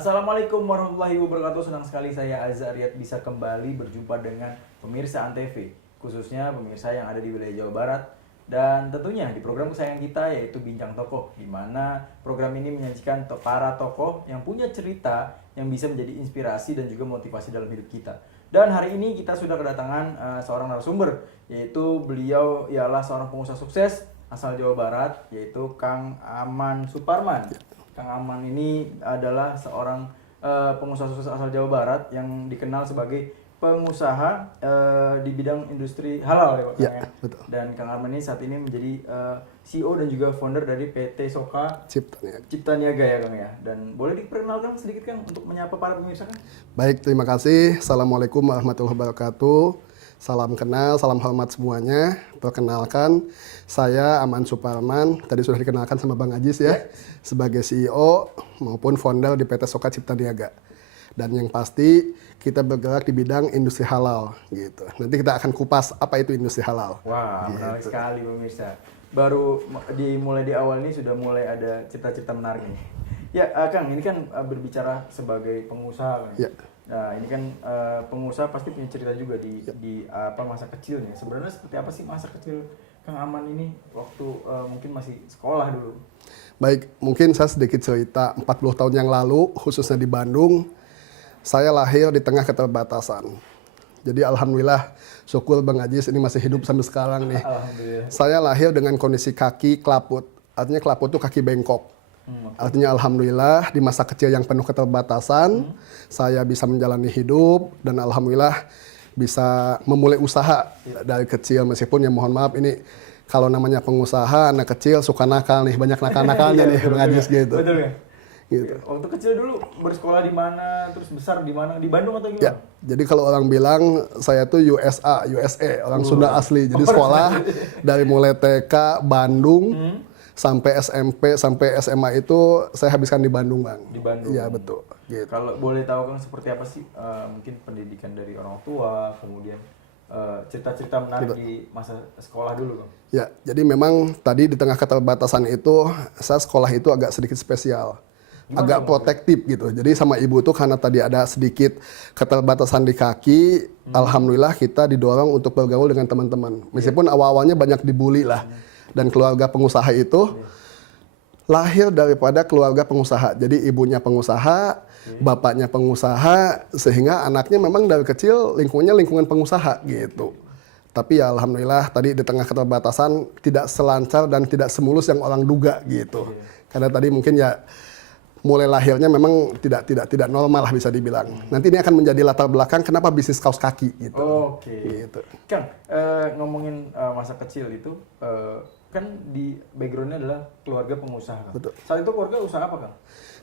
Assalamualaikum warahmatullahi wabarakatuh. Senang sekali saya Azza Riyad bisa kembali berjumpa dengan pemirsa Antv, khususnya pemirsa yang ada di wilayah Jawa Barat. Dan tentunya di program kesayangan kita yaitu Bincang Tokoh, di mana program ini menyajikan para tokoh yang punya cerita yang bisa menjadi inspirasi dan juga motivasi dalam hidup kita. Dan hari ini kita sudah kedatangan seorang narasumber, yaitu beliau ialah seorang pengusaha sukses asal Jawa Barat, yaitu Kang Aman Suparman. Kang Aman ini adalah seorang pengusaha sukses asal Jawa Barat yang dikenal sebagai pengusaha di bidang industri halal ya Pak Kang ya. Betul. Dan Kang Aman ini saat ini menjadi CEO dan juga founder dari PT Soka Cipta Niaga ya Kang ya. Dan boleh diperkenalkan sedikit Kang untuk menyapa para pemirsa Kang? Baik, terima kasih. Assalamualaikum warahmatullahi wabarakatuh. Salam kenal, salam hormat semuanya. Perkenalkan, saya Aman Suparman. Tadi sudah dikenalkan sama Bang Ajis ya, sebagai CEO maupun founder di PT Soka Cipta Niaga. Dan yang pasti kita bergerak di bidang industri halal gitu. Nanti kita akan kupas apa itu industri halal. Wah, menarik sekali pemirsa. Baru dimulai di awal ini sudah mulai ada cerita-cerita menarik nih. Ya, Kang, ini kan berbicara sebagai pengusaha kan. Ya. Nah, ini kan pengusaha pasti punya cerita juga di apa masa kecilnya. Sebenarnya seperti apa sih masa kecil Kang Aman ini waktu mungkin masih sekolah dulu? Baik, mungkin saya sedikit cerita 40 tahun yang lalu, khususnya di Bandung. Saya lahir di tengah keterbatasan. Jadi alhamdulillah, syukur Bang Ajis ini masih hidup sampai sekarang nih. Alhamdulillah. Saya lahir dengan kondisi kaki kelaput. Artinya kelaput itu kaki bengkok. Artinya alhamdulillah di masa kecil yang penuh keterbatasan, saya bisa menjalani hidup dan alhamdulillah bisa memulai usaha dari kecil, meskipun ya mohon maaf ini kalau namanya pengusaha anak kecil suka nakal nih, banyak nakal-nakalnya nih Bang Ajis gitu. Betul ya? Gitu. Waktu kecil dulu bersekolah di mana, terus besar di mana? Di Bandung atau gimana? Ya, jadi kalau orang bilang saya tuh USA, orang Sunda asli. Jadi sekolah dari mulai TK Bandung sampai SMP sampai SMA itu saya habiskan di Bandung, Bang. Di Bandung. Iya, betul. Gitu. Kalau boleh tahu Kang seperti apa sih mungkin pendidikan dari orang tua, kemudian cerita-cerita menarik di masa sekolah dulu Kang? Ya, jadi memang tadi di tengah keterbatasan itu saya sekolah itu agak sedikit spesial. Agak protektif gitu. Jadi sama ibu tuh karena tadi ada sedikit keterbatasan di kaki, alhamdulillah kita didorong untuk bergaul dengan teman-teman. Meskipun awal-awalnya banyak dibully lah. Dan keluarga pengusaha itu lahir daripada keluarga pengusaha. Jadi ibunya pengusaha, bapaknya pengusaha, sehingga anaknya memang dari kecil lingkungannya lingkungan pengusaha gitu. Tapi ya alhamdulillah tadi di tengah keterbatasan tidak selancar dan tidak semulus yang orang duga gitu. Karena tadi mungkin ya mulai lahirnya memang tidak normal lah bisa dibilang. Nanti ini akan menjadi latar belakang kenapa bisnis kaos kaki gitu. Oke. Gitu. Kang, ngomongin masa kecil itu kan di backgroundnya adalah keluarga pengusaha. Kang. Betul. Saat itu keluarga usaha apa Kang?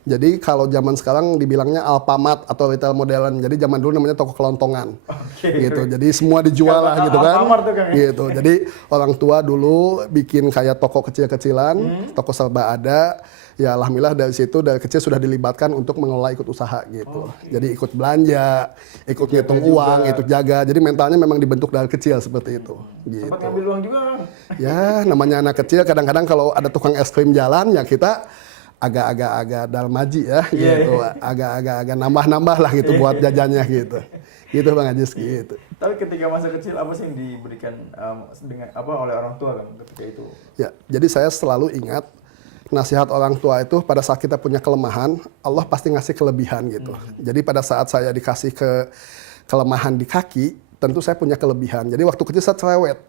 Jadi kalau zaman sekarang dibilangnya Alfamart atau retail modern. Jadi zaman dulu namanya toko kelontongan. Gitu. Jadi semua dijual lah gitu kan. Alfamart tuh Kang. Gitu. Jadi orang tua dulu bikin kayak toko kecil-kecilan, toko serba ada. Ya alhamdulillah dari situ dari kecil sudah dilibatkan untuk mengelola ikut usaha gitu. Jadi ikut belanja, ikut ngitung uang, ikut jaga. Jadi mentalnya memang dibentuk dari kecil seperti itu. Gitu. Sempat ngambil uang juga Kang? Ya namanya anak kecil kadang-kadang kalau ada tukang es krim jalan ya kita agak-agak dalmaji ya gitu. Agak-agak nambah-nambah lah gitu buat jajannya gitu. Gitu Bang Ajis gitu. Tapi ketika masa kecil apa sih yang diberikan dengan apa oleh orang tua Kang ketika itu? Ya, jadi saya selalu ingat nasihat orang tua itu pada saat kita punya kelemahan, Allah pasti ngasih kelebihan gitu. Jadi pada saat saya dikasih kelemahan di kaki, tentu saya punya kelebihan. Jadi waktu kecil saya cerewet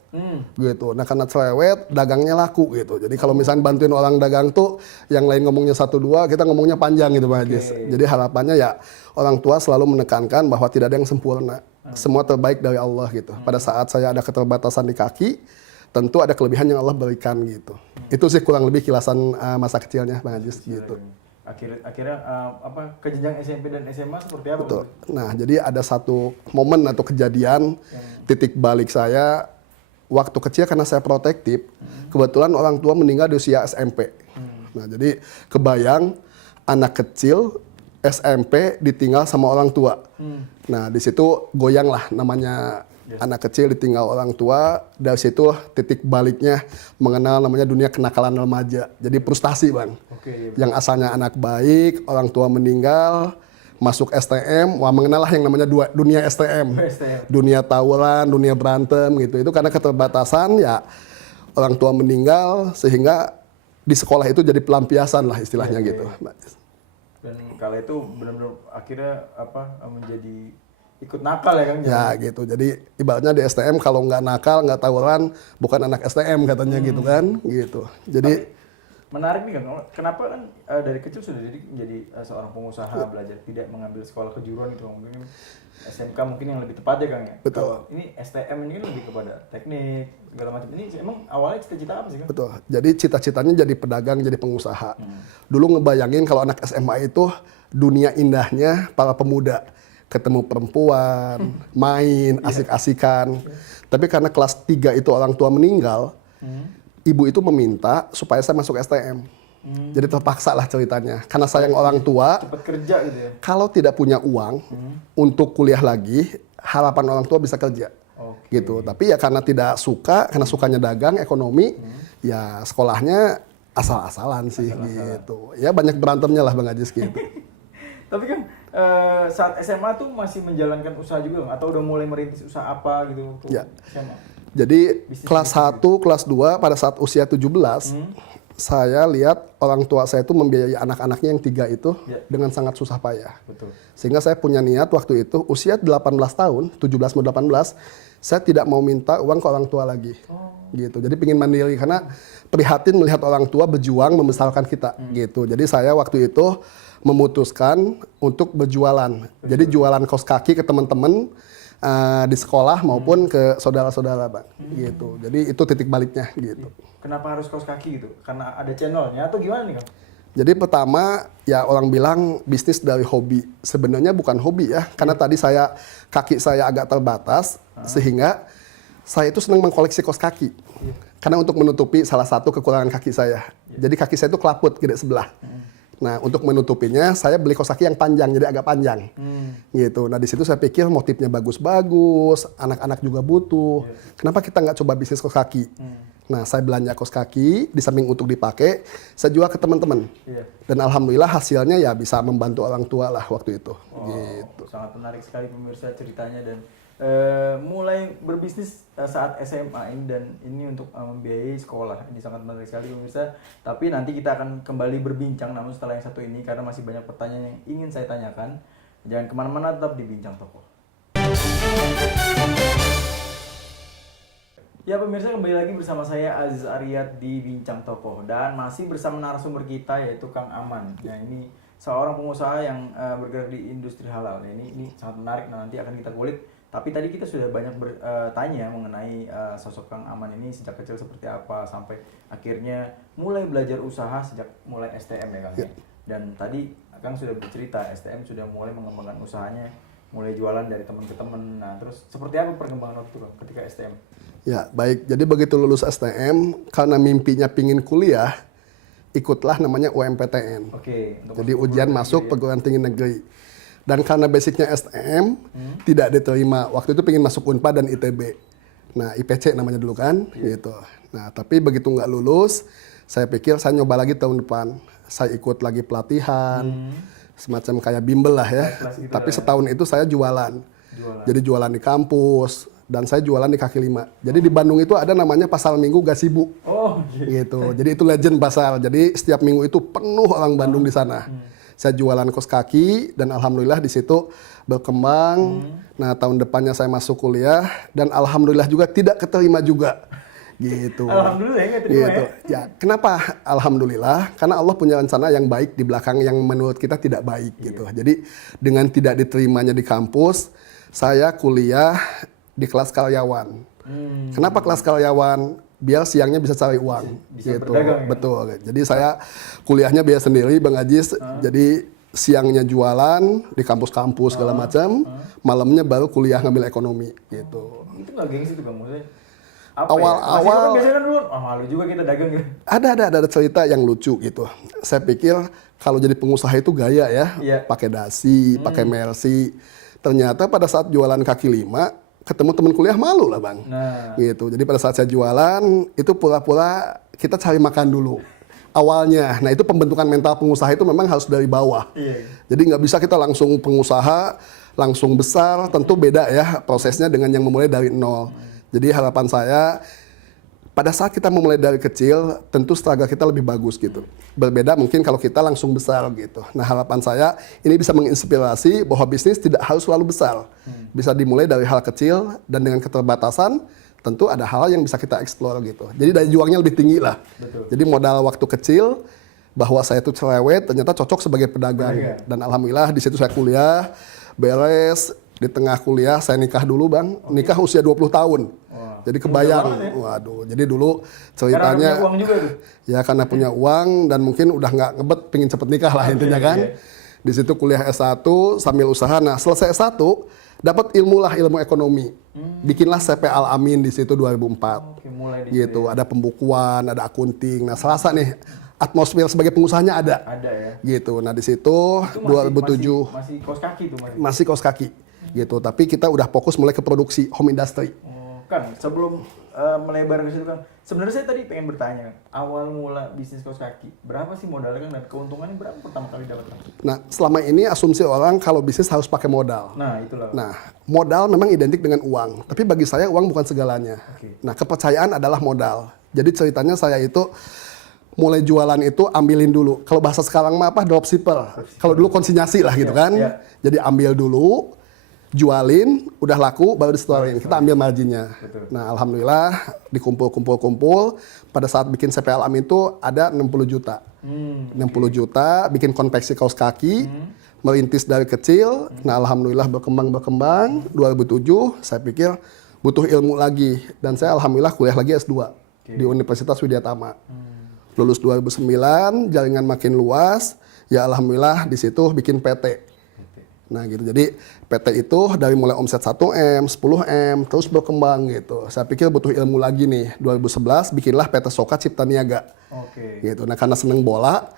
gitu. Nah karena cerewet, dagangnya laku gitu. Jadi kalau misalnya bantuin orang dagang tuh, yang lain ngomongnya 1-2, kita ngomongnya panjang gitu Pak Ajis. Jadi harapannya ya orang tua selalu menekankan bahwa tidak ada yang sempurna. Semua terbaik dari Allah gitu. Pada saat saya ada keterbatasan di kaki, tentu ada kelebihan yang Allah berikan gitu. Itu sih kurang lebih kilasan masa kecilnya Bang Ajis gitu. Akhirnya apa ke jenjang SMP dan SMA seperti apa? Betul. Nah, jadi ada satu momen atau kejadian titik balik saya waktu kecil karena saya protektif. Kebetulan orang tua meninggal di usia SMP. Nah, jadi kebayang anak kecil SMP ditinggal sama orang tua. Nah, di situ goyang lah namanya Anak kecil ditinggal orang tua, dari situ titik baliknya mengenal namanya dunia kenakalan remaja. Jadi frustasi Bang. Oke, Yang asalnya anak baik, orang tua meninggal, masuk STM, wah mengenal lah yang namanya dunia STM. Dunia tawuran, dunia berantem gitu. Itu karena keterbatasan ya orang tua meninggal sehingga di sekolah itu jadi pelampiasan lah istilahnya gitu. Dan kala itu benar-benar akhirnya menjadi ikut nakal ya Kang? Ya gitu, jadi ibaratnya di STM kalau nggak nakal, nggak tawuran, bukan anak STM katanya gitu kan, gitu. Jadi menarik nih Kang, kenapa kan dari kecil sudah jadi menjadi seorang pengusaha, belajar tidak mengambil sekolah kejuruan gitu, mungkin SMK mungkin yang lebih tepat ya Kang ya? Betul. Kalau ini STM ini kan lebih kepada teknik, segala macam. Ini emang awalnya cita-cita apa sih Kang? betul, jadi cita-citanya jadi pedagang, jadi pengusaha. Dulu ngebayangin kalau anak SMA itu dunia indahnya para pemuda. Ketemu perempuan, main, asik-asikan. Tapi karena kelas 3 itu orang tua meninggal, ibu itu meminta supaya saya masuk STM. Jadi terpaksa lah ceritanya. Karena sayang orang tua, Cepet kerja gitu ya? kalau tidak punya uang untuk kuliah lagi, harapan orang tua bisa kerja. Gitu. Tapi ya karena tidak suka, karena sukanya dagang, ekonomi, ya sekolahnya asal-asalan sih gitu. Ya banyak berantemnya lah Bang Ajis gitu. Tapi kan saat SMA tuh masih menjalankan usaha juga Kang? Atau udah mulai merintis usaha apa gitu untuk Ya. SMA? Jadi kelas 1, kelas 2 pada saat usia 17, saya lihat orang tua saya itu membiayai anak-anaknya yang 3 itu dengan sangat susah payah. Betul. Sehingga saya punya niat waktu itu usia 18 tahun, 17 mau 18, saya tidak mau minta uang ke orang tua lagi. Gitu. Jadi pingin mandiri karena prihatin melihat orang tua berjuang membesarkan kita gitu. Jadi saya waktu itu memutuskan untuk berjualan. Jadi jualan kaos kaki ke teman-teman di sekolah maupun ke saudara-saudara Bang. Gitu. Jadi itu titik baliknya gitu. Kenapa harus kaos kaki gitu? Karena ada channelnya atau gimana nih Kang? Jadi pertama ya orang bilang bisnis dari hobi. Sebenarnya bukan hobi ya. Karena tadi kaki saya agak terbatas sehingga saya itu senang mengkoleksi kaos kaki. Karena untuk menutupi salah satu kekurangan kaki saya. Jadi kaki saya itu kelaput gede sebelah. Nah, untuk menutupinya saya beli kaos kaki yang panjang, jadi agak panjang. Gitu. Nah, di situ saya pikir motifnya bagus-bagus, anak-anak juga butuh. Kenapa kita nggak coba bisnis kaos kaki? Nah, saya belanja kaos kaki, di samping untuk dipakai, saya jual ke teman-teman. Dan alhamdulillah hasilnya ya bisa membantu orang tua lah waktu itu. Gitu. Sangat menarik sekali pemirsa ceritanya dan mulai berbisnis saat SMA ini dan ini untuk membiayai sekolah. Ini sangat menarik sekali pemirsa. Tapi nanti kita akan kembali berbincang namun setelah yang satu ini karena masih banyak pertanyaan yang ingin saya tanyakan. Jangan kemana-mana, tetap di Bincang Tokoh. Ya pemirsa, kembali lagi bersama saya Aziz Aryat di Bincang Tokoh dan masih bersama narasumber kita yaitu Kang Aman. Nah ini seorang pengusaha yang bergerak di industri halal. Nah, ini sangat menarik. Nah, nanti akan kita kulik. Tapi tadi kita sudah banyak bertanya mengenai sosok Kang Aman ini sejak kecil seperti apa sampai akhirnya mulai belajar usaha sejak mulai STM ya Kang. Dan tadi Kang sudah bercerita STM sudah mulai mengembangkan usahanya, mulai jualan dari teman ke teman. Nah terus seperti apa perkembangan waktu itu Kang ketika STM? Ya baik, jadi begitu lulus STM karena mimpinya pingin kuliah, ikutlah namanya UMPTN. Jadi ujian masuk perguruan tinggi negeri. Dan karena basicnya STM, tidak diterima. Waktu itu pengen masuk UNPAD dan ITB. Nah, IPC namanya dulu kan, gitu. Nah, tapi begitu nggak lulus, saya pikir saya nyoba lagi tahun depan. Saya ikut lagi pelatihan, semacam kayak bimbel lah ya. Gitu tapi setahun itu saya jualan. Jadi jualan di kampus, dan saya jualan di kaki lima. Jadi di Bandung itu ada namanya Pasar Minggu Gasibu. Gitu. Jadi itu legend pasar. Jadi setiap minggu itu penuh orang Bandung di sana. Saya jualan kaos kaki dan alhamdulillah di situ berkembang. Nah, tahun depannya saya masuk kuliah dan alhamdulillah juga tidak keterima juga. Gitu. Alhamdulillah ya keterima gitu. Ya, kenapa alhamdulillah? Karena Allah punya rencana yang baik di belakang yang menurut kita tidak baik gitu. Jadi dengan tidak diterimanya di kampus, saya kuliah di kelas karyawan. Kenapa kelas karyawan? Biar siangnya bisa cari uang, bisa gitu. Berdagang, ya? Betul. Jadi saya kuliahnya biaya sendiri, Bang Ajis. Jadi siangnya jualan di kampus-kampus segala macam, malamnya baru kuliah ngambil ekonomi, gitu. Itu nggak gengsi tuh Bang, maksudnya? Awal-awal kan biasanya kan dulu, malu juga kita dagang gitu. Ada cerita yang lucu gitu. Saya pikir kalau jadi pengusaha itu gaya ya, pakai dasi, pakai mercy. Ternyata pada saat jualan kaki lima, ketemu teman kuliah malu lah bang. Nah, Gitu. Jadi pada saat saya jualan itu pura-pura kita cari makan dulu awalnya. Nah itu pembentukan mental pengusaha itu memang harus dari bawah. iya. Jadi nggak bisa kita langsung pengusaha langsung besar, tentu beda ya prosesnya dengan yang memulai dari nol. Jadi harapan saya pada saat kita memulai dari kecil, tentu struggle kita lebih bagus gitu. Berbeda mungkin kalau kita langsung besar gitu. Nah harapan saya ini bisa menginspirasi bahwa bisnis tidak harus selalu besar. Bisa dimulai dari hal kecil dan dengan keterbatasan tentu ada hal yang bisa kita explore gitu. Jadi daya juangnya lebih tinggi lah. Betul. Jadi modal waktu kecil bahwa saya itu cerewet ternyata cocok sebagai pedagang. Dan alhamdulillah di situ saya kuliah, beres, di tengah kuliah saya nikah dulu bang. Nikah usia 20 tahun. Wah, Jadi muda kebayang, banget ya. waduh. Jadi dulu Karena ceritanya punya uang juga tuh. ya karena punya uang dan mungkin udah nggak ngebet, pingin cepet nikah lah intinya kan. Di situ kuliah S1 sambil usaha. Nah selesai S1 dapat ilmu lah, ilmu ekonomi. Bikinlah CP Al Amin di situ 2004. Oke, mulai di Gitu, ada pembukuan, ada akunting. Nah selasa nih atmosfer sebagai pengusahanya ada. ada ya. Gitu. Nah di situ Itu 2007 masih kos kaki tuh masih. masih kaos kaki. Gitu. Tapi kita udah fokus mulai ke produksi home industry. Oh, kan sebelum melebar ke situ kan. Sebenarnya saya tadi pengen bertanya, awal mula bisnis kaos kaki, berapa sih modalnya kan dan keuntungannya berapa pertama kali dapat? Nah, selama ini asumsi orang kalau bisnis harus pakai modal. Nah, itulah. Nah, modal memang identik dengan uang, tapi bagi saya uang bukan segalanya. Oke. Nah, kepercayaan adalah modal. Jadi ceritanya saya itu mulai jualan itu ambilin dulu. Kalau bahasa sekarang mah apa? Dropshipper. Kalau dulu konsinyasi lah gitu Iya, kan. iya. Jadi ambil dulu, jualin, udah laku, baru di-storein. Kita ambil marginnya. Betul. Nah, alhamdulillah dikumpul. Pada saat bikin CP Al Amin itu ada 60 juta. 60 juta, bikin konveksi kaos kaki, merintis dari kecil. Nah, alhamdulillah berkembang. 2007 saya pikir butuh ilmu lagi. Dan saya alhamdulillah kuliah lagi S2 di Universitas Widyatama. Lulus 2009, jaringan makin luas. Ya alhamdulillah di situ bikin PT. Nah gitu, jadi PT itu dari mulai omset 1M, 10M, terus berkembang gitu. Saya pikir butuh ilmu lagi nih. 2011 bikinlah PT Soka Cipta Niaga. Oke. Gitu. Nah karena seneng bola,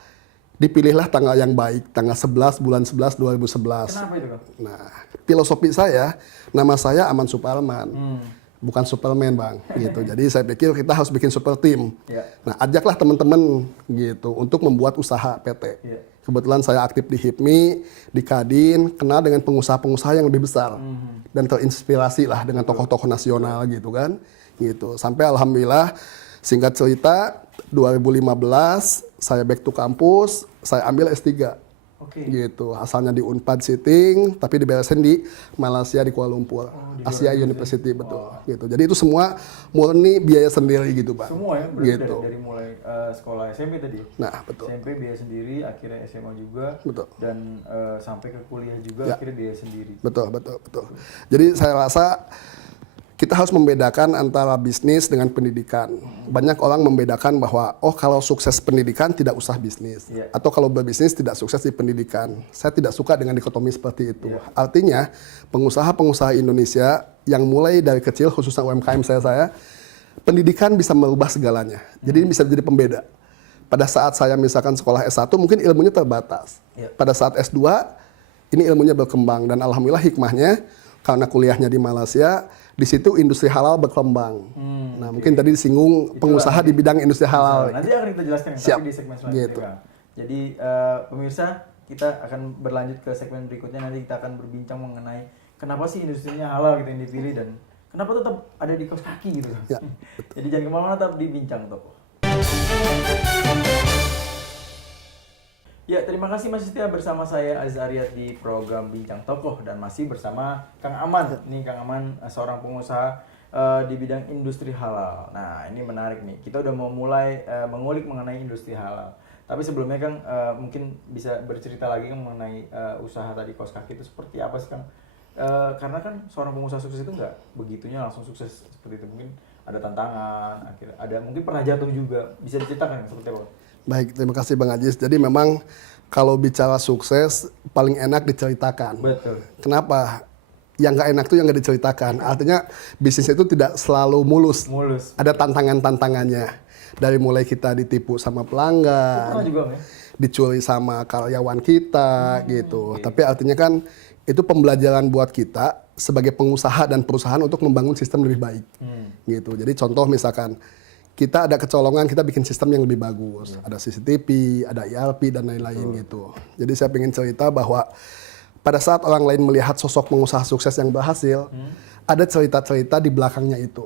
dipilihlah tanggal yang baik, tanggal 11 bulan 11 2011. Kenapa itu, Kang? Nah filosofi saya, nama saya Aman Suparman. Bukan Superman bang, gitu. Jadi saya pikir kita harus bikin super team. Iya. Nah ajaklah teman-teman gitu untuk membuat usaha PT. Iya. Kebetulan saya aktif di HIPMI, di Kadin, kenal dengan pengusaha-pengusaha yang lebih besar dan terinspirasi lah dengan tokoh-tokoh nasional gitu kan, gitu. Sampai alhamdulillah, singkat cerita, 2015 saya back to kampus, saya ambil S3. Oke. Gitu, asalnya di Unpad Siting, tapi diberesin di Malaysia di Kuala Lumpur, di Asia luar University betul. Gitu. Jadi itu semua murni biaya sendiri gitu pak. Semua ya, berarti Gitu. dari mulai sekolah SMP tadi. Nah betul, SMP biaya sendiri, akhirnya SMA juga, betul. dan sampai ke kuliah juga Ya. akhirnya biaya sendiri. Betul. Jadi saya rasa kita harus membedakan antara bisnis dengan pendidikan. Banyak orang membedakan bahwa oh kalau sukses pendidikan tidak usah bisnis, Iya. atau kalau berbisnis tidak sukses di pendidikan. Saya tidak suka dengan dikotomi seperti itu. Iya. Artinya pengusaha-pengusaha Indonesia yang mulai dari kecil, khususnya UMKM saya, pendidikan bisa merubah segalanya. Jadi ini bisa jadi pembeda. Pada saat saya misalkan sekolah S1 mungkin ilmunya terbatas. Iya. Pada saat S2 ini ilmunya berkembang dan alhamdulillah hikmahnya karena kuliahnya di Malaysia, di situ industri halal berkembang. Nah, mungkin tadi disinggung pengusaha di bidang industri halal. Nanti akan kita jelaskan Siap. tapi di segmen selanjutnya. Gitu. Kang. Jadi pemirsa, kita akan berlanjut ke segmen berikutnya. Nanti kita akan berbincang mengenai kenapa sih industrinya halal gitu yang dipilih dan kenapa tetap ada di kaos kaki gitu. Ya, Jadi jangan kemana-mana, tetap di Bincang Toko. Ya, terima kasih masih setia bersama saya Aziz Aryat di program Bincang Tokoh dan masih bersama Kang Aman. Nih Kang Aman seorang pengusaha di bidang industri halal. Nah, ini menarik nih. Kita udah mau mulai mengulik mengenai industri halal. Tapi sebelumnya Kang mungkin bisa bercerita lagi Kang mengenai usaha tadi kaos kaki itu seperti apa sih Kang? Karena kan seorang pengusaha sukses itu nggak begitunya langsung sukses seperti itu. Mungkin ada tantangan, akhirnya ada mungkin pernah jatuh juga. Bisa diceritakan seperti apa? baik, terima kasih Bang Ajis. Jadi memang kalau bicara sukses paling enak diceritakan. Betul. Kenapa? Yang nggak enak tuh yang nggak diceritakan. Artinya bisnis itu tidak selalu mulus. Mulus. Ada tantangan-tantangannya. Dari mulai kita ditipu sama pelanggan, Pernah juga ya? dicuri sama karyawan kita gitu. Tapi artinya kan itu pembelajaran buat kita sebagai pengusaha dan perusahaan untuk membangun sistem lebih baik. Gitu. Jadi contoh misalkan kita ada kecolongan, kita bikin sistem yang lebih bagus. Ada CCTV, ada ERP dan lain-lain gitu. Jadi saya ingin cerita bahwa pada saat orang lain melihat sosok pengusaha sukses yang berhasil, ada cerita-cerita di belakangnya itu.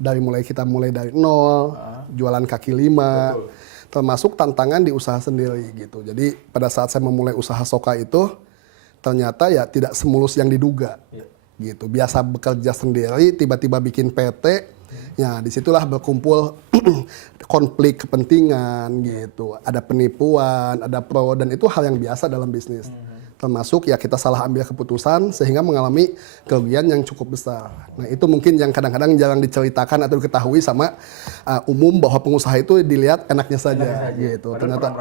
Kita mulai dari nol, jualan kaki lima, termasuk tantangan di usaha sendiri gitu. Jadi pada saat saya memulai usaha Soka itu, ternyata ya tidak semulus yang diduga. Gitu. Biasa bekerja sendiri, tiba-tiba bikin PT, ya disitulah berkumpul konflik kepentingan gitu. Ada penipuan, ada pro, dan itu hal yang biasa dalam bisnis. Termasuk ya kita salah ambil keputusan sehingga mengalami kerugian yang cukup besar. Nah itu mungkin yang kadang-kadang jarang diceritakan atau diketahui sama umum, bahwa pengusaha itu dilihat enaknya saja. Gitu. Ternyata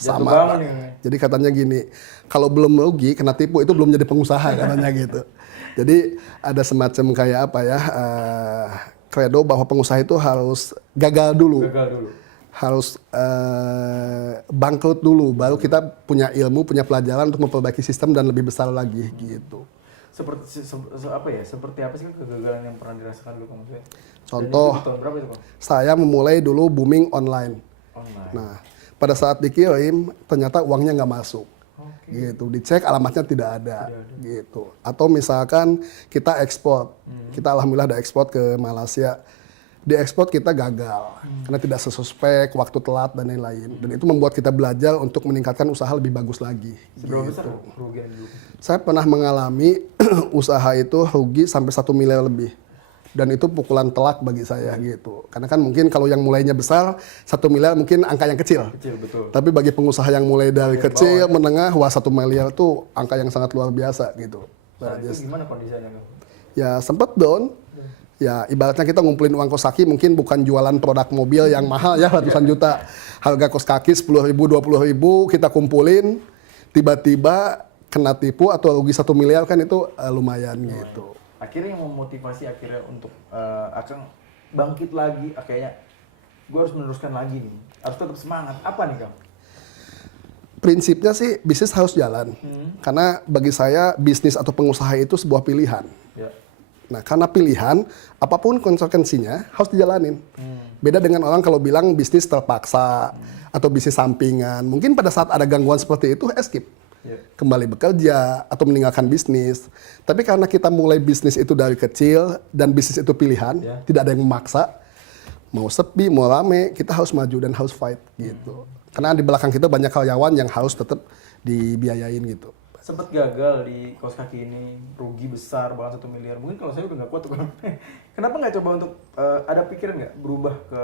sama. Jadi katanya gini, kalau belum rugi kena tipu itu belum jadi pengusaha katanya gitu. Jadi ada semacam kayak apa ya, kredo bahwa pengusaha itu harus gagal dulu. Harus bangkrut dulu, baru kita punya ilmu, punya pelajaran untuk memperbaiki sistem dan lebih besar lagi gitu. Seperti apa sih kegagalan yang pernah dirasakan dulu maksudnya? Contoh, tahun berapa itu, Bang? saya memulai dulu booming online. Nah, pada saat dikirim ternyata uangnya nggak masuk. Gitu, dicek alamatnya tidak ada. Gitu. Atau misalkan kita ekspor, kita alhamdulillah ada ekspor ke Malaysia. Di ekspor kita gagal karena tidak sesuai waktu telat dan lain-lain, dan itu membuat kita belajar untuk meningkatkan usaha lebih bagus lagi. Seberapa besar kerugian dulu? Saya pernah mengalami usaha itu rugi sampai 1 miliar lebih, dan itu pukulan telak bagi saya gitu. Karena kan mungkin kalau yang mulainya besar 1 miliar mungkin angka yang kecil. Betul. Tapi bagi pengusaha yang mulai dari kecil, menengah, wah 1 miliar itu angka yang sangat luar biasa gitu. Nah, itu gimana kondisinya? Ya sempat down. Ya ibaratnya kita ngumpulin uang kos kaki, mungkin bukan jualan produk mobil yang mahal ya ratusan juta. Harga kos kaki 10.000, 20.000 kita kumpulin, tiba-tiba kena tipu atau rugi 1 miliar kan itu lumayan gitu. Akhirnya yang memotivasi untuk Akang bangkit lagi, kayaknya gue harus meneruskan lagi nih, harus tetap semangat. Apa nih, Kang? Prinsipnya sih bisnis harus jalan. Karena bagi saya bisnis atau pengusaha itu sebuah pilihan. Nah, karena pilihan, apapun konsekuensinya harus dijalanin. Beda dengan orang kalau bilang bisnis terpaksa atau bisnis sampingan. Mungkin pada saat ada gangguan seperti itu, skip. Kembali bekerja atau meninggalkan bisnis. Tapi karena kita mulai bisnis itu dari kecil dan bisnis itu pilihan, tidak ada yang memaksa. Mau sepi, mau rame, kita harus maju dan harus fight gitu. Karena di belakang kita banyak karyawan yang harus tetap dibiayain gitu. Sempat gagal di kaos kaki ini, rugi besar bahkan 1 miliar. Mungkin kalau saya udah nggak kuat tuh kan. Kenapa nggak coba untuk ada pikiran nggak berubah ke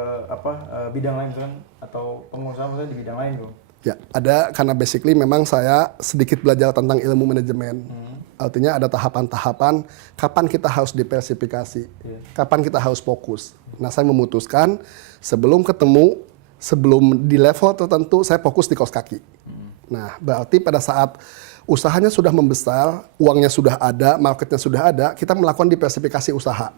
bidang lain kan, atau pengusaha misalnya di bidang lain tuh? Ya ada, karena basically memang saya sedikit belajar tentang ilmu manajemen. Artinya ada tahapan-tahapan kapan kita harus diversifikasi, kapan kita harus fokus. Nah saya memutuskan sebelum di level tertentu saya fokus di kaos kaki. Nah berarti pada saat usahanya sudah membesar, uangnya sudah ada, marketnya sudah ada, kita melakukan diversifikasi usaha.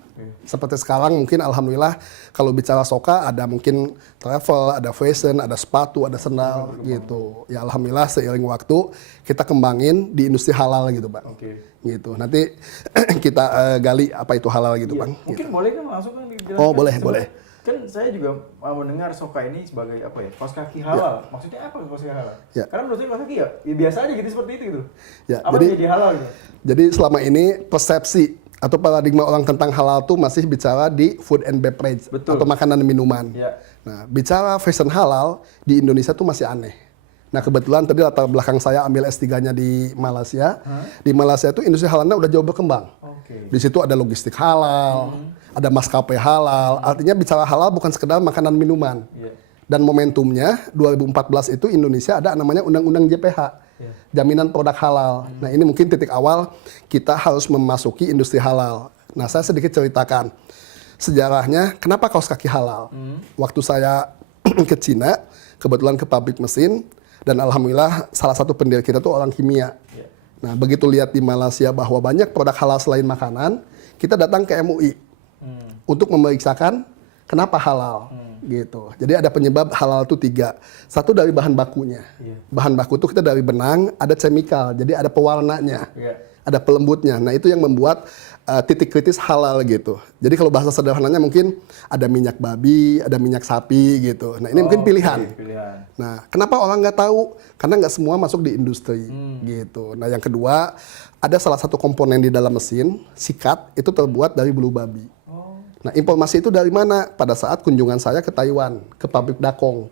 Seperti sekarang mungkin alhamdulillah kalau bicara Soka ada mungkin travel, ada fashion, ada sepatu, ada sandal gitu. Ya alhamdulillah seiring waktu kita kembangin di industri halal gitu, Bang. Gitu. Nanti kita gali apa itu halal gitu, Bang. Mungkin gitu. boleh kan langsung kan dijelaskan? Oh, boleh. Kan saya juga mendengar Soka ini sebagai kaos kaki halal. Maksudnya apa kaos kaki halal? Karena menurut saya kaos kaki ya biasa aja gitu, seperti itu gitu. Apa jadi halal gitu? Jadi selama ini persepsi atau paradigma orang tentang halal tuh masih bicara di food and beverage atau makanan dan minuman. Nah, bicara fashion halal di Indonesia tuh masih aneh. Nah, kebetulan tadi latar belakang saya ambil S3-nya di Malaysia. Di Malaysia itu industri halalnya udah jauh berkembang. Di situ ada logistik halal, ada maskapai halal. Artinya bicara halal bukan sekedar makanan minuman. Dan momentumnya 2014 itu Indonesia ada namanya Undang-Undang JPH. Jaminan produk halal. Nah ini mungkin titik awal kita harus memasuki industri halal. Nah saya sedikit ceritakan sejarahnya kenapa kaos kaki halal. Waktu saya ke Cina, kebetulan ke pabrik mesin, dan alhamdulillah salah satu pendiri kita tuh orang kimia. Nah begitu lihat di Malaysia bahwa banyak produk halal selain makanan, kita datang ke MUI untuk memeriksakan kenapa halal. Gitu. Jadi ada penyebab halal itu 3. Satu dari bahan bakunya. Bahan baku itu kita dari benang, ada chemical, jadi ada pewarnanya. ada pelembutnya. Nah itu yang membuat titik kritis halal gitu. Jadi kalau bahasa sederhananya mungkin ada minyak babi, ada minyak sapi gitu. Nah ini mungkin pilihan. Pilihan. Nah kenapa orang nggak tahu? Karena nggak semua masuk di industri gitu. Nah yang kedua ada salah satu komponen di dalam mesin sikat itu terbuat dari bulu babi. Nah informasi itu dari mana? Pada saat kunjungan saya ke Taiwan, ke pabrik Dakong.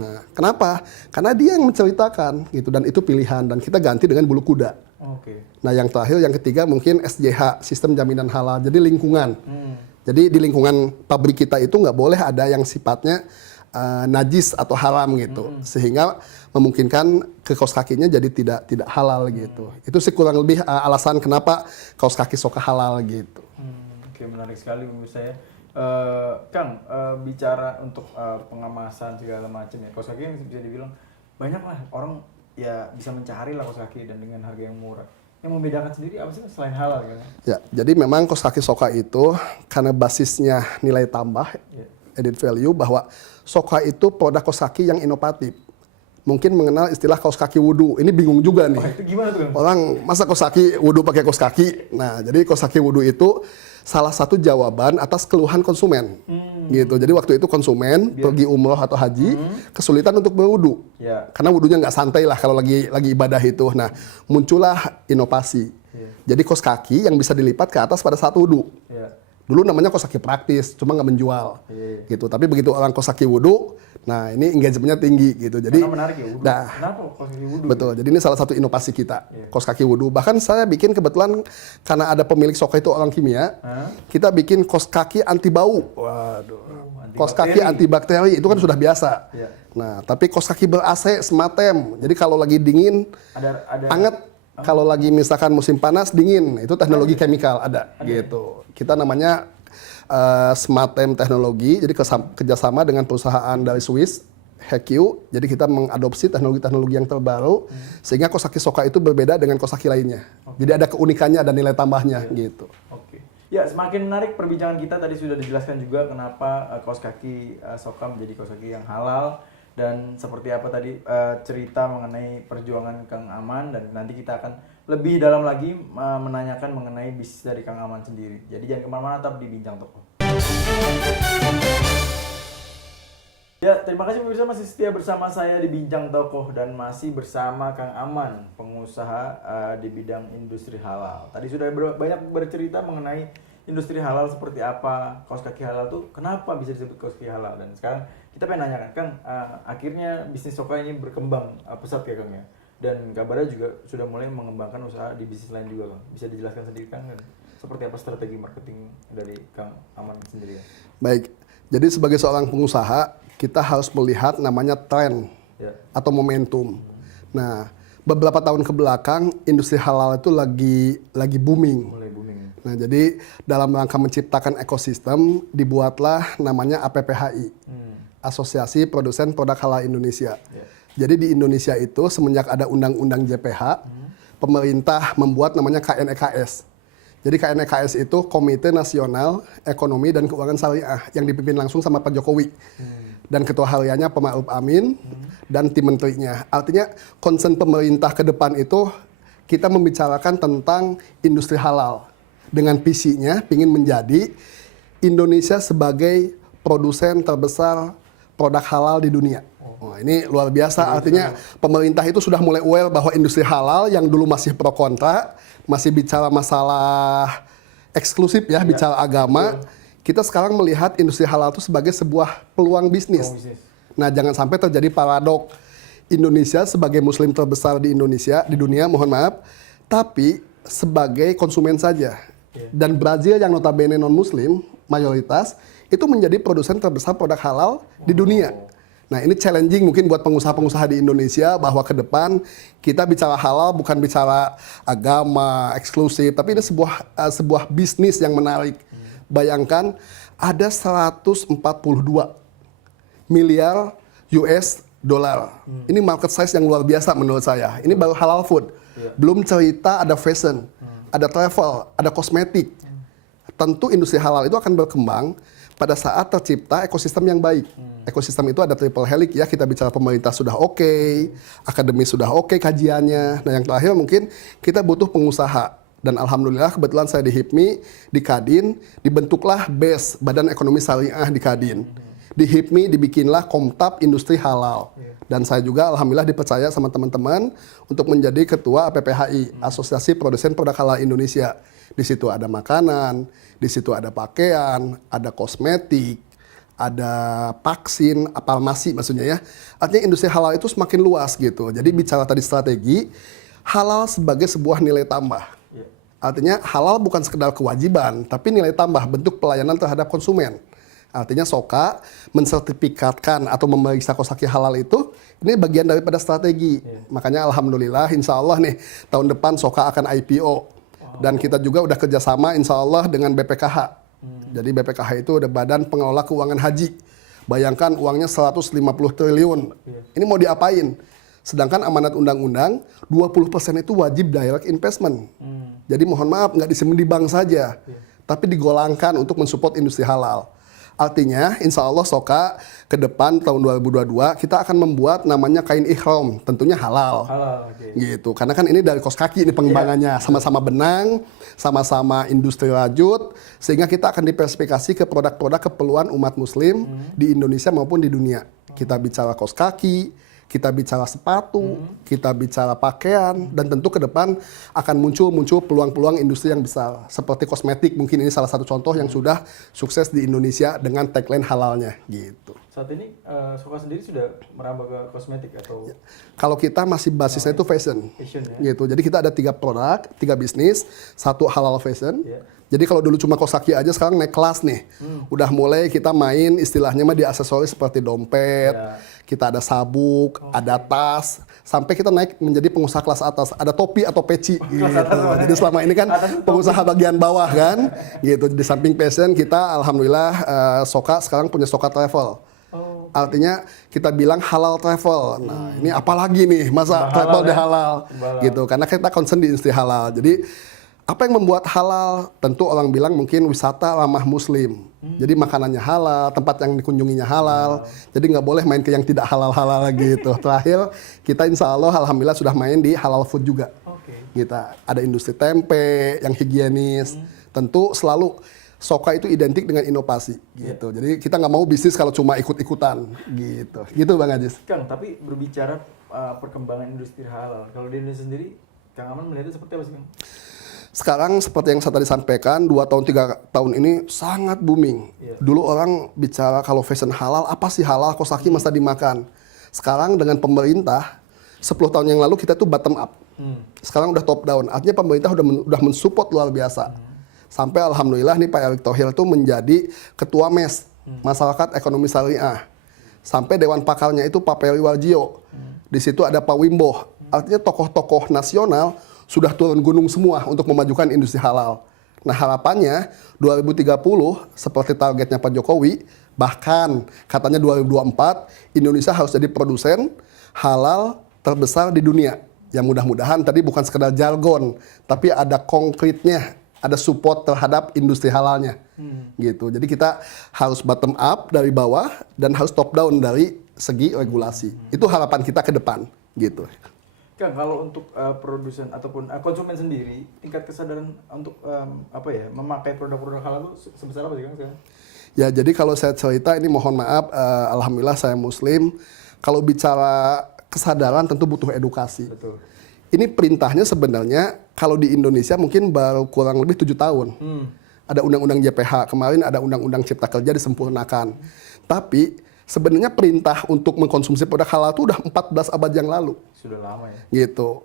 Nah kenapa? Karena dia yang menceritakan gitu dan itu pilihan dan kita ganti dengan bulu kuda. Oke. Nah yang terakhir, yang ketiga mungkin SJH, Sistem Jaminan Halal. Jadi lingkungan. Jadi di lingkungan pabrik kita itu nggak boleh ada yang sifatnya najis atau haram gitu. Sehingga memungkinkan ke kaos kakinya jadi tidak halal gitu. Itu sih kurang lebih alasan kenapa kaos kaki Soka halal gitu. Oke, menarik sekali menurut saya. Kang, bicara untuk pengemasan segala macam ya, kaos kaki yang bisa dibilang banyak lah orang ya bisa mencari lah kaos kaki dan dengan harga yang murah. Yang membedakan sendiri apa sih selain halal kan? Ya, jadi memang kaos kaki Soka itu karena basisnya nilai tambah, added value, bahwa Soka itu produk kaos kaki yang inovatif. Mungkin mengenal istilah kaos kaki wudhu. Ini bingung juga nih. Itu gimana tuh, Kang? Orang masa kaos kaki wudhu pakai kaos kaki. Nah, jadi kaos kaki wudhu itu salah satu jawaban atas keluhan konsumen. Gitu. Jadi waktu itu konsumen pergi umroh atau haji kesulitan untuk berwudhu. Karena wudhunya nggak santai lah kalau lagi ibadah itu. Nah, muncullah inovasi. Jadi kaos kaki yang bisa dilipat ke atas pada saat wudhu. Dulu namanya kaos kaki praktis, cuma nggak menjual, gitu. Tapi begitu orang kaos kaki wudhu, nah ini engagementnya tinggi, gitu. Jadi, karena menarik ya wudhu. Nah, kenapa kaos kaki wudhu? Betul. Jadi ini salah satu inovasi kita, kaos kaki wudhu. Bahkan saya bikin kebetulan karena ada pemilik Soka itu orang kimia, kita bikin kaos kaki anti bau. Waduh. Kaos kaki antibakteri itu kan sudah biasa. Nah, tapi kaos kaki ber AC sematem. Jadi kalau lagi dingin, anget. Kalau lagi misalkan musim panas dingin, itu teknologi chemical ada gitu. Kita namanya Smartem Teknologi, jadi kerjasama dengan perusahaan dari Swiss, HQ. Jadi kita mengadopsi teknologi-teknologi yang terbaru, sehingga kaos kaki Soka itu berbeda dengan kaos kaki lainnya. Jadi ada keunikannya dan nilai tambahnya gitu. Oke. Ya, semakin menarik perbincangan kita. Tadi sudah dijelaskan juga kenapa kaos kaki Soka menjadi kaos kaki yang halal. Dan seperti apa tadi cerita mengenai perjuangan Kang Aman, dan nanti kita akan lebih dalam lagi menanyakan mengenai bisnis dari Kang Aman sendiri. Jadi jangan kemana-mana, tetap di Bincang Tokoh. Ya, terima kasih pemirsa masih setia bersama saya di Bincang Tokoh dan masih bersama Kang Aman, pengusaha di bidang industri halal. Tadi sudah banyak bercerita mengenai industri halal seperti apa, kaos kaki halal tuh kenapa bisa disebut kaos kaki halal, dan sekarang kita pengen nanyakan Kang, akhirnya bisnis Soka ini berkembang pesat ya Kang ya, dan kabarnya juga sudah mulai mengembangkan usaha di bisnis lain juga Kang. Bisa dijelaskan sedikit Kang, seperti apa strategi marketing dari Kang Aman sendiri? Baik, jadi sebagai seorang pengusaha kita harus melihat namanya tren atau momentum. Nah, beberapa tahun ke belakang industri halal itu lagi booming. Mulai booming. Nah, jadi dalam rangka menciptakan ekosistem dibuatlah namanya APPHI, Asosiasi Produsen Produk Halal Indonesia. Jadi di Indonesia itu semenjak ada Undang-Undang JPH, pemerintah membuat namanya KNEKS. Jadi KNEKS itu Komite Nasional Ekonomi dan Keuangan Syariah yang dipimpin langsung sama Pak Jokowi. Dan ketua hariannya Pak Ma'ruf Amin dan tim menterinya. Artinya concern pemerintah ke depan itu kita membicarakan tentang industri halal. Dengan visinya ingin menjadi Indonesia sebagai produsen terbesar produk halal di dunia. Nah, ini luar biasa, artinya pemerintah itu sudah mulai aware bahwa industri halal yang dulu masih pro kontra, masih bicara masalah eksklusif ya, bicara agama, kita sekarang melihat industri halal itu sebagai sebuah peluang bisnis. Nah, jangan sampai terjadi paradok Indonesia sebagai muslim terbesar di Indonesia, di dunia, mohon maaf, tapi sebagai konsumen saja. Dan Brazil yang notabene non-muslim, mayoritas, itu menjadi produsen terbesar produk halal di dunia. Nah, ini challenging mungkin buat pengusaha-pengusaha di Indonesia, bahwa ke depan kita bicara halal bukan bicara agama, eksklusif, tapi ini sebuah bisnis yang menarik. Bayangkan ada 142 miliar US dollar. Ini market size yang luar biasa menurut saya. Ini baru halal food. Belum cerita ada fashion, ada travel, ada kosmetik. Tentu industri halal itu akan berkembang pada saat tercipta ekosistem yang baik. Ekosistem itu ada triple helix ya, kita bicara pemerintah sudah oke, akademis sudah oke kajiannya. Nah yang terakhir mungkin kita butuh pengusaha. Dan alhamdulillah kebetulan saya di HIPMI, di Kadin, dibentuklah BES, Badan Ekonomi Syariah di Kadin. Di HIPMI dibikinlah Komtab Industri Halal. Dan saya juga alhamdulillah dipercaya sama teman-teman untuk menjadi ketua APPHI, Asosiasi Produsen Produk Halal Indonesia. Di situ ada makanan, di situ ada pakaian, ada kosmetik, ada vaksin, farmasi maksudnya ya. Artinya industri halal itu semakin luas gitu. Jadi bicara tadi strategi, halal sebagai sebuah nilai tambah. Artinya halal bukan sekedar kewajiban, tapi nilai tambah bentuk pelayanan terhadap konsumen. Artinya Soka mensertifikatkan atau memeriksa kosaki halal itu, ini bagian daripada strategi. Makanya alhamdulillah insya Allah nih tahun depan Soka akan IPO. Dan kita juga udah kerjasama insya Allah dengan BPKH. Jadi BPKH itu ada Badan Pengelola Keuangan Haji. Bayangkan uangnya 150 triliun. Ini mau diapain? Sedangkan amanat undang-undang 20% itu wajib direct investment. Jadi mohon maaf nggak disimpan di bank saja, tapi digolangkan untuk mensupport industri halal. Artinya insya Allah Soka ke depan tahun 2022 kita akan membuat namanya kain ihram, tentunya halal. Gitu. Karena kan ini dari kos kaki ini pengembangannya, sama-sama benang, sama-sama industri rajut, sehingga kita akan diversifikasi ke produk-produk keperluan umat muslim di Indonesia maupun di dunia. Kita bicara kos kaki, kita bicara sepatu, kita bicara pakaian, dan tentu ke depan akan muncul peluang-peluang industri yang besar. Seperti kosmetik, mungkin ini salah satu contoh yang sudah sukses di Indonesia dengan tagline halalnya. Gitu. Saat ini Soka sendiri sudah merambah ke kosmetik atau? Ya. Kalau kita masih basisnya itu fashion ya? Gitu. Jadi kita ada 3 produk, 3 bisnis, 1 halal fashion. Jadi kalau dulu cuma kaos kaki aja, sekarang naik kelas nih. Udah mulai kita main istilahnya mah di aksesoris seperti dompet, kita ada sabuk, ada tas, sampai kita naik menjadi pengusaha kelas atas. Ada topi atau peci gitu. Jadi selama ini kan pengusaha bagian bawah kan. Gitu. Di samping fashion kita alhamdulillah Soka sekarang punya Soka Travel. Artinya kita bilang halal travel. Nah, ini apalagi nih masa travel di halal gitu. Karena kita concern di industri halal. Jadi apa yang membuat halal? Tentu orang bilang mungkin wisata ramah muslim. Jadi makanannya halal, tempat yang dikunjunginya halal. Jadi nggak boleh main ke yang tidak halal-halal gitu. Terakhir kita insya Allah alhamdulillah sudah main di halal food juga. Kita ada industri tempe yang higienis. Tentu selalu Soka itu identik dengan inovasi gitu. Jadi kita nggak mau bisnis kalau cuma ikut-ikutan gitu. Gitu Bang Ajis. Kang, tapi berbicara perkembangan industri halal, kalau di Indonesia sendiri, Kang Aman melihatnya seperti apa sih, Kang? Sekarang seperti yang saya tadi sampaikan, 2 tahun 3 tahun ini sangat booming. Dulu orang bicara kalau fashion halal, apa sih halal, kosaki masa dimakan. Sekarang dengan pemerintah, 10 tahun yang lalu kita tuh bottom up. Sekarang udah top down, artinya pemerintah udah mensupport luar biasa. Sampai alhamdulillah nih Pak Erick Thohir tuh menjadi ketua MES, Masyarakat Ekonomi Syariah. Sampai Dewan Pakarnya itu Pak Peri Warjio. Di situ ada Pak Wimbo. Artinya tokoh-tokoh nasional sudah turun gunung semua untuk memajukan industri halal. Nah harapannya 2030 seperti targetnya Pak Jokowi, bahkan katanya 2024 Indonesia harus jadi produsen halal terbesar di dunia. Yang mudah-mudahan tadi bukan sekedar jargon, tapi ada konkretnya, ada support terhadap industri halalnya. Gitu. Jadi kita harus bottom up dari bawah dan harus top down dari segi regulasi. Itu harapan kita ke depan. Gitu. Kang, kalau untuk produsen ataupun konsumen sendiri, tingkat kesadaran untuk memakai produk-produk halal itu sebesar apa sih Kang? Ya, jadi kalau saya cerita ini mohon maaf, alhamdulillah saya Muslim. Kalau bicara kesadaran tentu butuh edukasi. Betul. Ini perintahnya sebenarnya kalau di Indonesia mungkin baru kurang lebih 7 tahun. Ada undang-undang JPH, kemarin ada undang-undang Cipta Kerja disempurnakan. Tapi sebenarnya perintah untuk mengkonsumsi produk halal itu udah 14 abad yang lalu. Sudah lama ya. Gitu.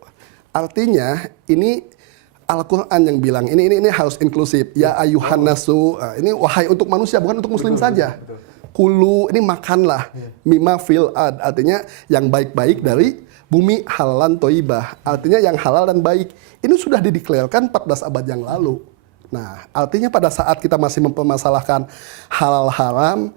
Artinya ini Al-Quran yang bilang ini harus inklusif. Ya ayuhan nasu, ini wahai untuk manusia bukan untuk muslim saja. Kulu, ini makanlah. Mima fil ad, artinya yang baik-baik dari bumi halalan toibah. Artinya yang halal dan baik. Ini sudah dideklarkan 14 abad yang lalu. Nah, artinya pada saat kita masih mempermasalahkan halal haram,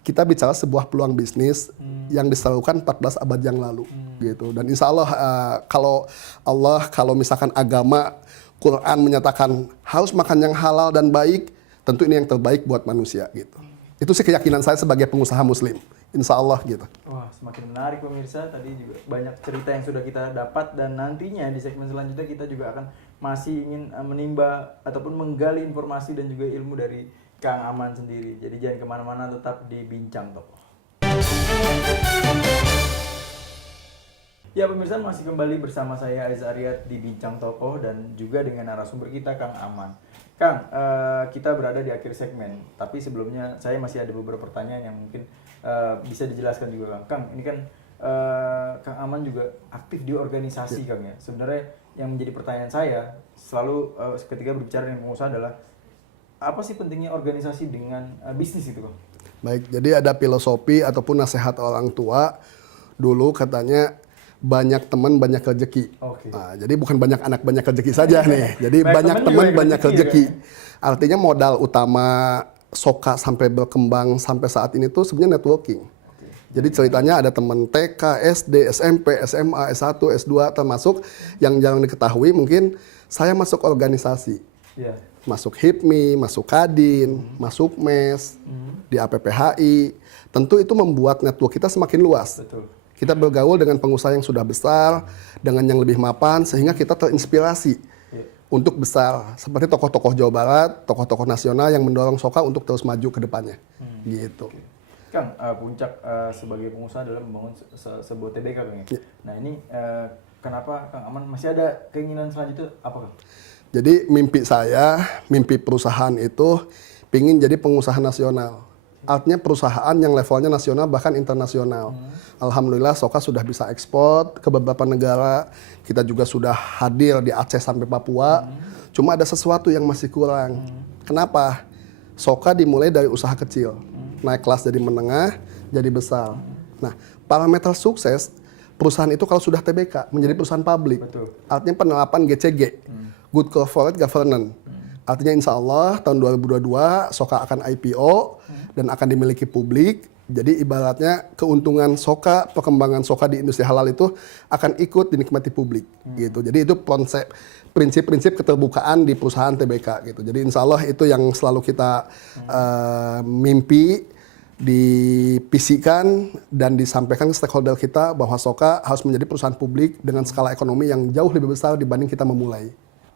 kita bicara sebuah peluang bisnis yang disalurkan 14 abad yang lalu. Gitu. Dan insya Allah kalau misalkan agama, Quran menyatakan harus makan yang halal dan baik, tentu ini yang terbaik buat manusia. Gitu. Itu sih keyakinan saya sebagai pengusaha muslim. insya Allah gitu. Wah, semakin menarik pemirsa. Tadi juga banyak cerita yang sudah kita dapat dan nantinya di segmen selanjutnya kita juga akan masih ingin menimba ataupun menggali informasi dan juga ilmu dari Kang Aman sendiri. Jadi jangan kemana-mana, tetap di Bincang Tokoh. Ya pemirsa, masih kembali bersama saya Aiza Aryat di Bincang Tokoh dan juga dengan narasumber kita Kang Aman. Kang, kita berada di akhir segmen, tapi sebelumnya saya masih ada beberapa pertanyaan yang mungkin bisa dijelaskan juga Kang. Kang, ini kan Kang Aman juga aktif di organisasi Kang ya. Sebenarnya yang menjadi pertanyaan saya selalu ketika berbicara dengan pengusaha adalah apa sih pentingnya organisasi dengan bisnis itu Kang? Baik, jadi ada filosofi ataupun nasihat orang tua dulu katanya banyak teman banyak rezeki. Oke. Nah, jadi bukan banyak anak banyak rezeki saja nih. Jadi Banyak banyak teman teman juga banyak rezeki, rezeki. ya, Artinya modal utama Soka sampai berkembang sampai saat ini tuh sebenarnya networking. Jadi ceritanya ada teman TK, SD, SMP, SMA, S1, S2 termasuk yang jarang diketahui mungkin saya masuk organisasi. Iya. Masuk HIPMI, masuk Kadin, masuk MES, di APPHI. Tentu itu membuat network kita semakin luas. Betul. Kita bergaul dengan pengusaha yang sudah besar, dengan yang lebih mapan, sehingga kita terinspirasi untuk besar. Seperti tokoh-tokoh Jawa Barat, tokoh-tokoh nasional yang mendorong Soka untuk terus maju ke depannya. Gitu. Kang, puncak sebagai pengusaha adalah membangun sebuah TBK Kang ya? Nah ini kenapa Kang Aman masih ada keinginan selanjutnya apa Kang? Jadi mimpi saya, mimpi perusahaan itu pingin jadi pengusaha nasional. Artinya perusahaan yang levelnya nasional bahkan internasional. Alhamdulillah Soka sudah bisa ekspor ke beberapa negara. Kita juga sudah hadir di Aceh sampai Papua. Cuma ada sesuatu yang masih kurang. Kenapa? Soka dimulai dari usaha kecil. Naik kelas jadi menengah, jadi besar. Nah, parameter sukses perusahaan itu kalau sudah TBK menjadi perusahaan publik. Betul. Artinya penerapan GCG, Good Corporate Governance. Artinya insya Allah tahun 2022 Soka akan IPO dan akan dimiliki publik. Jadi ibaratnya keuntungan Soka, perkembangan Soka di industri halal itu akan ikut dinikmati publik gitu. Jadi itu konsep prinsip-prinsip keterbukaan di perusahaan TBK gitu. Jadi insya Allah itu yang selalu kita mimpi, dipisikan dan disampaikan ke stakeholder kita bahwa Soka harus menjadi perusahaan publik dengan skala ekonomi yang jauh lebih besar dibanding kita memulai.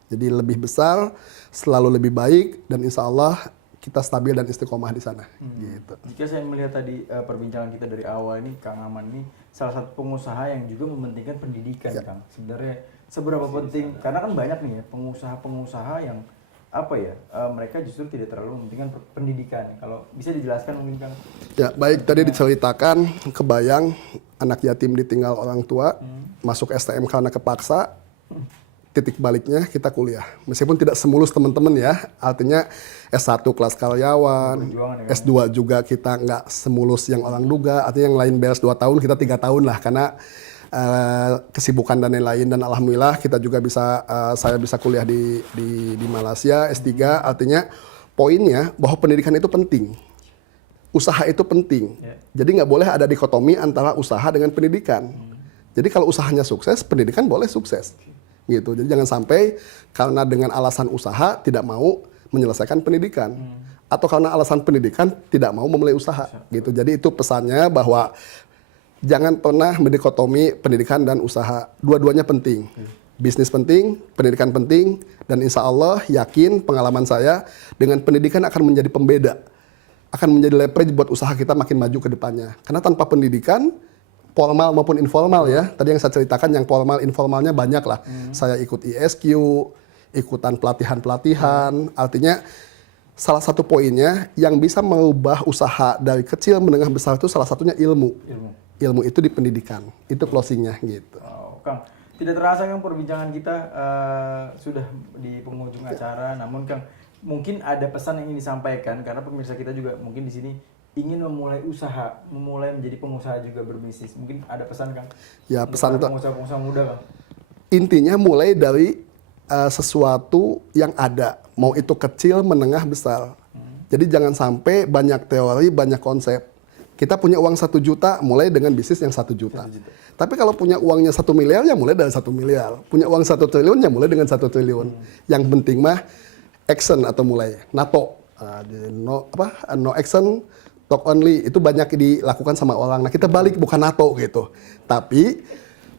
Jadi lebih besar, selalu lebih baik, dan insya Allah kita stabil dan istiqomah di sana. Gitu. Jika saya melihat tadi perbincangan kita dari awal ini, Kang Aman ini salah satu pengusaha yang juga mementingkan pendidikan, Kang. Sebenarnya seberapa penting? Karena kan banyak nih ya pengusaha-pengusaha yang apa ya, mereka justru tidak terlalu mementingkan pendidikan. Kalau bisa dijelaskan mungkin Kang? Ya baik, tadi diceritakan, kebayang anak yatim ditinggal orang tua, masuk STM karena kepaksa. Titik baliknya kita kuliah. Meskipun tidak semulus teman-teman ya, artinya S1 kelas karyawan, ya, S2 juga kita nggak semulus yang orang duga, artinya yang lain beres 2 tahun, kita 3 tahun lah, karena kesibukan dan lain-lain. Dan alhamdulillah kita juga bisa, saya bisa kuliah di Malaysia, S3, artinya poinnya bahwa pendidikan itu penting. Usaha itu penting. Jadi nggak boleh ada dikotomi antara usaha dengan pendidikan. Jadi kalau usahanya sukses, pendidikan boleh sukses. Gitu. Jadi jangan sampai karena dengan alasan usaha tidak mau menyelesaikan pendidikan, atau karena alasan pendidikan tidak mau memulai usaha. Gitu. Jadi itu pesannya bahwa jangan pernah mendikotomi pendidikan dan usaha. Dua-duanya penting. Bisnis penting, pendidikan penting, dan insya Allah yakin pengalaman saya dengan pendidikan akan menjadi pembeda, akan menjadi leverage buat usaha kita makin maju ke depannya. Karena tanpa pendidikan formal maupun informal ya. Tadi yang saya ceritakan yang formal informalnya banyak lah. Saya ikut ISQ, ikutan pelatihan-pelatihan. Artinya salah satu poinnya yang bisa mengubah usaha dari kecil menengah besar itu salah satunya ilmu. Ilmu itu di pendidikan. Itu closingnya gitu. Oh, Kang, tidak terasa Kang perbincangan kita sudah di penghujung acara. Namun Kang, mungkin ada pesan yang ingin disampaikan karena pemirsa kita juga mungkin di sini ingin memulai usaha, memulai menjadi pengusaha juga berbisnis. Mungkin ada pesan Kang? Ya pesan untuk pengusaha-pengusaha muda Kang. Intinya mulai dari sesuatu yang ada, mau itu kecil, menengah, besar. Jadi jangan sampai banyak teori, banyak konsep. Kita punya uang 1 juta, mulai dengan bisnis yang 1 juta. Tapi kalau punya uangnya 1 miliar, ya mulai dari 1 miliar. Punya uang 1 triliun, ya mulai dengan 1 triliun. Yang penting mah action atau mulai. NATO. No action, talk only itu banyak dilakukan sama orang. Nah kita balik bukan NATO gitu, tapi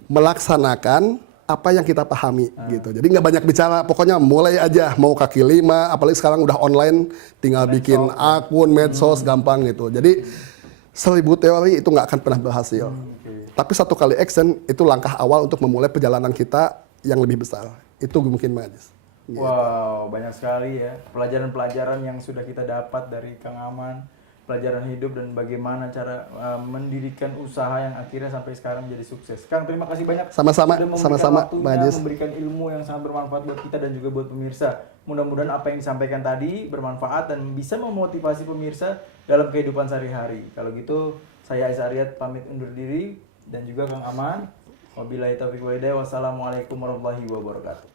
melaksanakan apa yang kita pahami gitu. Jadi nggak banyak bicara, pokoknya mulai aja mau kaki lima, apalagi sekarang udah online, tinggal bikin akun medsos gampang gitu. Jadi 1000 teori itu nggak akan pernah berhasil. Tapi 1 kali action itu langkah awal untuk memulai perjalanan kita yang lebih besar. Itu mungkin Majis. Wow, banyak sekali ya pelajaran-pelajaran yang sudah kita dapat dari Kang Aman, pelajaran hidup dan bagaimana cara mendirikan usaha yang akhirnya sampai sekarang jadi sukses. Kang, terima kasih banyak Sama-sama, sudah memberikan sama-sama, waktunya, Majis. memberikan ilmu yang sangat bermanfaat buat kita dan juga buat pemirsa. Mudah-mudahan apa yang disampaikan tadi bermanfaat dan bisa memotivasi pemirsa dalam kehidupan sehari-hari. Kalau gitu, saya Aiza Aryat pamit undur diri dan juga Kang Aman. Wabillahi taufiq wal hidayah. Wassalamualaikum warahmatullahi wabarakatuh.